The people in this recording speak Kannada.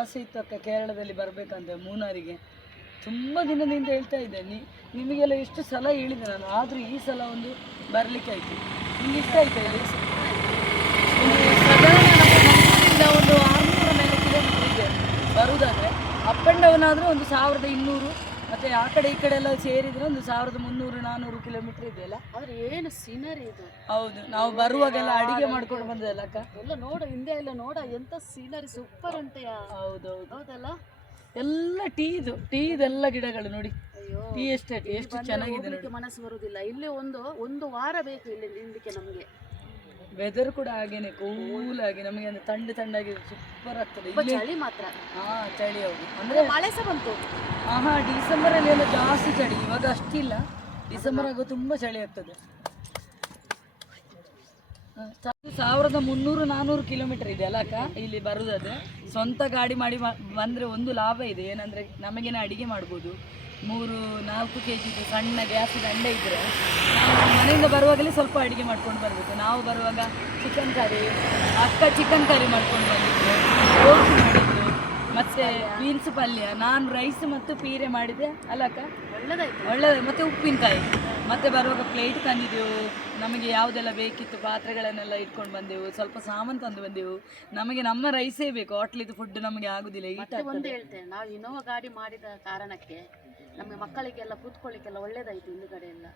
ಆಸೆ ಇತ್ತು ಅಕ್ಕ ಕೇರಳದಲ್ಲಿ ಬರಬೇಕಂತ ಮೂನಾರಿಗೆ. ತುಂಬ ದಿನದಿಂದ ಹೇಳ್ತಾ ಇದ್ದೆ, ನೀ, ನಿಮಗೆಲ್ಲ ಎಷ್ಟು ಸಲ ಹೇಳಿದೆ ನಾನು, ಆದರೂ ಈ ಸಲ ಒಂದು ಬರಲಿಕ್ಕೆ ಆಯಿತು. ನಿಮ್ಗೆ ಇಷ್ಟ ಆಯ್ತಾ ಇಲ್ಲಿ ಒಂದು ಆರುನೂರ ಮೇಲೆ ಕಿಲೋಮೀಟರ್ ಇದೆ ಬರುವುದಾದ್ರೆ ಅಪ್ ಆ್ಯಂಡ್ ಡೌನ್ ಆದರೆ ಒಂದು ಸಾವಿರದ ಇನ್ನೂರು ಮತ್ತು ಆ ಕಡೆ ಈ ಕಡೆ ಎಲ್ಲ ಸೇರಿದ್ರೆ ಒಂದು ಸಾವಿರದ ಮುನ್ನೂರು ನಾನೂರು ಕಿಲೋಮೀಟರ್ ಇದೆಯಲ್ಲ ಆದ್ರೆ ಏನು ಸೀನರಿ ಇದು? ಹೌದು ನಾವು ಬರುವಾಗೆಲ್ಲ ಅಡಿಗೆ ಮಾಡ್ಕೊಂಡು ಬಂದದಲ್ಲ ಅಕ್ಕ ಎಲ್ಲ ನೋಡ ಹಿಂದೆ ಎಲ್ಲ ನೋಡ ಎಂತ ಸೀನರಿ ಸೂಪರ್ ಉಂಟೆಯಾ ಹೌದೌದು. ಹೌದಲ್ಲ? ಎಲ್ಲ ಟೀ ಇದು ಟೀ ಇದೆಲ್ಲ ಗಿಡಗಳು ನೋಡಿ. ಅಯ್ಯೋ ಟೀ ಎಷ್ಟು ಎಷ್ಟು ಚೆನ್ನಾಗಿದೆ ಮನಸ್ಸು ಬರುವುದಿಲ್ಲ ಇಲ್ಲಿ ಒಂದು ಒಂದು ವಾರ ಬೇಕು ಇಲ್ಲಿ ನಿಂದಕ್ಕೆ ನಮ್ಗೆ. ವೆದರ್ ಕೂಡ ಹಾಗೇನೆ ಕೂಲ್ ಆಗಿ ನಮಗೆ ಅಂದ್ರೆ ತಂಡ ತಂಡಾಗಿ ಸೂಪರ್ ಆಗ್ತದೆ. ಇಲ್ಲಿ ಚಳಿ ಮಾತ್ರ. ಹಾ ಚಳಿ ಹೌದು. ಅಂದ್ರೆ ಮಳೆ ಸಹ ಬಂತು. ಆಹಾ ಡಿಸೆಂಬರ್ ಅಲ್ಲಿ ಎಲ್ಲ ಜಾಸ್ತಿ ಚಳಿ. ಇವಾಗ ಅಷ್ಟಿಲ್ಲ. ಡಿಸೆಂಬರ್ ಆಗ ತುಂಬಾ ಚಳಿ ಆಗ್ತದೆ. ಸಾವಿರದ ಮುನ್ನೂರು ನಾನೂರು ಕಿಲೋಮೀಟರ್ ಇದೆ ಅಲ್ಲ ಅಕ್ಕ? ಇಲ್ಲಿ ಬರುದಾದ್ರೆ ಸ್ವಂತ ಗಾಡಿ ಮಾಡಿ ಬಂದ್ರೆ ಒಂದು ಲಾಭ ಇದೆ. ಏನಂದ್ರೆ ನಮಗೇನೆ ಅಡಿಗೆ ಮಾಡ್ಬೋದು. ಮೂರು ನಾಲ್ಕು ಕೆ ಜಿದು ಸಣ್ಣ ಗ್ಯಾಸ್ ದಂಡ ಇದ್ರೆ ನಾವು ಮನೆಯಿಂದ ಬರುವಾಗಲೇ ಸ್ವಲ್ಪ ಅಡುಗೆ ಮಾಡ್ಕೊಂಡು ಬರಬೇಕು. ನಾವು ಬರುವಾಗ ಚಿಕನ್ ಕರಿ ಅಕ್ಕ ಚಿಕನ್ ಕರಿ ಮಾಡ್ಕೊಂಡು ಬಂದಿದ್ರು. ರೋಸ್ ಮಾಡಿದ್ರು. ಮತ್ತೆ ಬೀನ್ಸ್ ಪಲ್ಯ. ನಾನು ರೈಸ್ ಮತ್ತು ಪೀರೆ ಮಾಡಿದೆ. ಅಲ್ಲ ಅಕ್ಕ? ಒಳ್ಳೆದಾಯ್ತು. ಒಳ್ಳೆದಾಯ್ತು. ಮತ್ತೆ ಉಪ್ಪಿನಕಾಯಿ. ಮತ್ತೆ ಬರುವಾಗ ಪ್ಲೇಟ್ ತಂದಿದ್ದೆವು. ನಮಗೆ ಯಾವುದೆಲ್ಲ ಬೇಕಿತ್ತು ಪಾತ್ರೆಗಳನ್ನೆಲ್ಲ ಇಟ್ಕೊಂಡು ಬಂದೆವು. ಸ್ವಲ್ಪ ಸಾಮಾನು ತಂದು ಬಂದೆವು. ನಮಗೆ ನಮ್ಮ ರೈಸೇ ಬೇಕು. ಹೋಟ್ಲಿದ್ದು ಫುಡ್ ನಮಗೆ ಆಗುದಿಲ್ಲ. ಮತ್ತೆ ಒಂದು ಹೇಳ್ತೇನೆ. ನಾವು ಇನೋವಾ ಗಾಡಿ ಮಾಡಿದ ಕಾರಣಕ್ಕೆ ನಮಗೆ ಮಕ್ಕಳಿಗೆಲ್ಲ ಕೂತ್ಕೊಳ್ಳಿಕ್ಕೆಲ್ಲ ಒಳ್ಳೇದಾಯ್ತು ಹಿಂದುಗಡೆ ಎಲ್ಲ